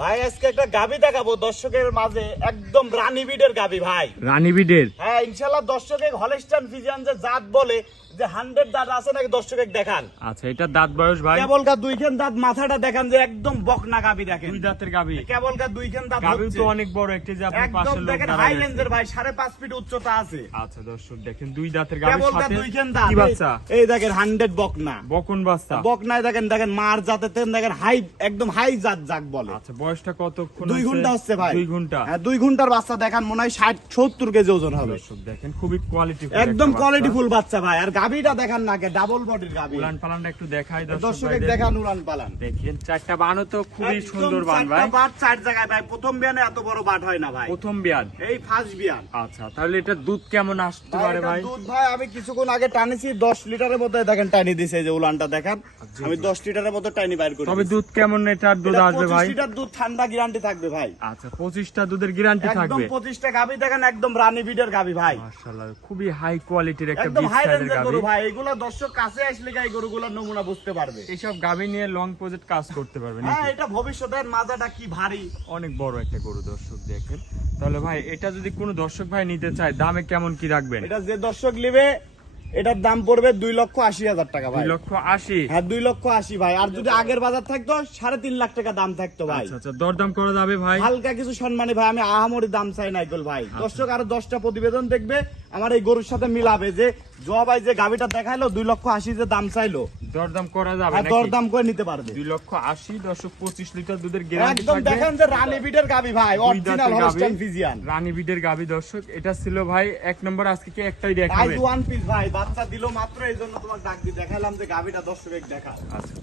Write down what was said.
ভাই আজকে একটা গাবি দেখাবো দর্শকের মাঝে, একদম রানী বিডের গাবি ভাই। রানী বিডের? হ্যাঁ ইনশাআল্লাহ দর্শকে হলস্টাইন ফ্রিজিয়ান যে জাত বলে যে 100 দাঁত আছে নাকি দর্শকে দেখান। আচ্ছা, এটা দাঁত বয়স ভাই? কেবল গা দুইখান দাঁত, মাথাটা দেখান যে একদম বকনা গাবি দেখেন। দুই দাঁতের গাবি? কেবল গা দুইখান দাঁত গাবি হচ্ছে। তো অনেক বড় একটা, যে আপনি একদম পাশে লোক দেখেন দাঁড়ায় হাই আছে। রেঞ্জের ভাই, 5.5 ফিট উচ্চতা আছে। আচ্ছা দর্শক দেখেন, দুই দাঁতের গাবির কেবল গা সাথে দুইখান দাঁত। কি বাচ্চা? এই দেখেন 100 বকনা। বকন বাচ্চা? বকনায় দেখেন দেখেন মার জাতে দেখেন হাই, একদম হাই জাত যাক বলে। আচ্ছা, বয়সটা কতক্ষণ? 2 ঘন্টা হচ্ছে ভাই। 2 ঘন্টা? হ্যাঁ 2 ঘন্টার বাচ্চা দেখান, মনে হয় 60-70 কেজি ওজন হবে। দর্শক দেখেন, খুবই কোয়ালিটি, একদম কোয়ালিটি ফুল বাচ্চা ভাই। আর গাবিটা দেখান না, কে ডাবল বডির গাবি। উলান পালানটা একটু দেখাই দর্শক দর্শকে ভাইদের। দেখান উলান পালান। দেখেন চারটা বানও তো খুবই একদম সুন্দর বান ভাই। চারটা বাট চার জায়গায় ভাই, প্রথম বিয়ানে এত বড় বাট হয় না ভাই, প্রথম বিয়ান? এই ফার্স্ট বিয়ান। আচ্ছা, তাহলে এটা দুধ কেমন আসতে পারে এটা ভাই? দুধ ভাই আমি কিছুক্ষণ আগে টানেছি 10 লিটারের মতো, দেখেন টানি দিছে, এই যে উলানটা দেখেন, আমি 10 লিটারের মতো টানি বাইর করি। তবে দুধ কেমন এটার দুধ আসবে ভাই? 25 লিটার দুধ ঠান্ডা গ্যারান্টি থাকবে ভাই। আচ্ছা, 25টা দুধের গ্যারান্টি একদম থাকবে? 25টা গাবি দেখেন, একদম রানী বিডের গাবি ভাই। মাশাআল্লাহ, খুবই হাই কোয়ালিটির একটা একদম বিগ হাই সাইজের রেঞ্জের গাবি। গরু ভাই, এগুলা দর্শক কাছে আসলে এই গরুগুলোর নমুনা বুঝতে পারবে। এইসব গাবি নিয়ে লং প্রজেক্ট কাজ করতে পারবে হ্যাঁ নাকি? এটা ভবিষ্যতের মাজাটা কি ভারী। অনেক বড় একটা গরু দর্শক দেখেন। তাহলে ভাই এটা যদি কোনো দর্শক ভাই নিতে চায়, দামে কেমন কি রাখবেন? এটা যে দর্শক নেবে এটার দাম পড়বে 2,80,000 টাকা ভাই। 2,80,000? হ্যাঁ 2,80,000 ভাই। আর যদি আগের বাজার থাকতো 3.5 লাখ টাকা দাম থাকতো ভাই। আচ্ছা আচ্ছা, দরদাম করা যাবে ভাই? হালকা কিছু সম্মানী ভাই, আমি আহামরি দাম চাই না এগুলো ভাই। দর্শক আরো 10টা প্রতিবেদন দেখবে আমার এই গরুর সাথে মিলাবে, যে জয়া ভাই যে গাবিটা দেখাইলো 2,80,000 যে দাম চাইলো, দরদাম করা যাবে আর নাকি? দরদাম করে নিতে পারবে। 2,80,000 দর্শক, 25 লিটার দুধের গ্যারান্টি একদম থাকবে। দেখেন যে রানী বিটের গাবি ভাই, দুই অরিজিনাল দাঁতের গাভী, হলস্টাইন ফ্রিজিয়ান। রানী বিডের গাবি দর্শক। এটা ছিল ভাই এক নম্বর, আজকে কি একটাই ভাই দেখাবে? 1 পিস ভাই, বাচ্চা দিল মাত্র, এই জন্য তোমাকে ডাক দিয়ে দেখালাম যে গাবিটা দর্শক দেখা। আচ্ছা।